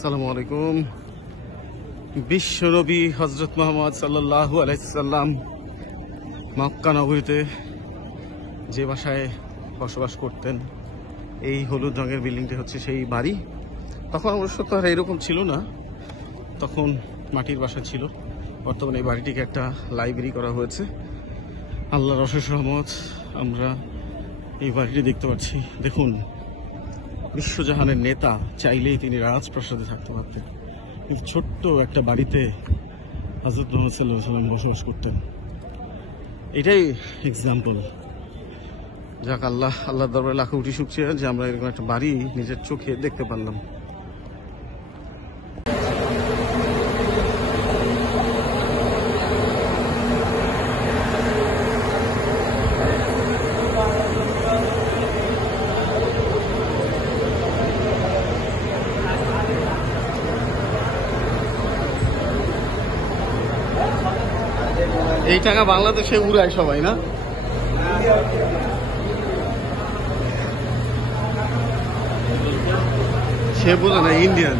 আসসালামু আলাইকুম। বিশ্বনবী হযরত মুহাম্মদ সাল্লাল্লাহু আলাইহি সাল্লাম মক্কা নগরীতে যে বাসায় বসবাস করতেন, এই হলুদ রঙের বিল্ডিংটি হচ্ছে সেই বাড়ি। তখন অবশ্য তো আর এরকম ছিল না, তখন মাটির বাসা ছিল। বর্তমানে এই বাড়িটিকে একটা লাইব্রেরি করা হয়েছে। আল্লাহর অশেষ রহমত, আমরা এই বাড়িটি দেখতে পাচ্ছি। দেখুন, বিশ্বজাহানের নেতা চাইলেই তিনি রাজপ্রাসাদে থাকতে পারতেন, কিন্তু ছোট্ট একটা বাড়িতে হযরত মুহাম্মদ সাল্লাল্লাহু আলাইহি ওয়াসাল্লাম বসবাস করতেন। এটাই এক্সাম্পল। যাক, আল্লাহর দরবারে লাখো কোটি শুকরিয়া যে আমরা এরকম একটা বাড়ি নিজের চোখে দেখতে পারলাম। এই টাকা বাংলাদেশে উড়ায় সবাই, না? সে বোঝে না ইন্ডিয়ান।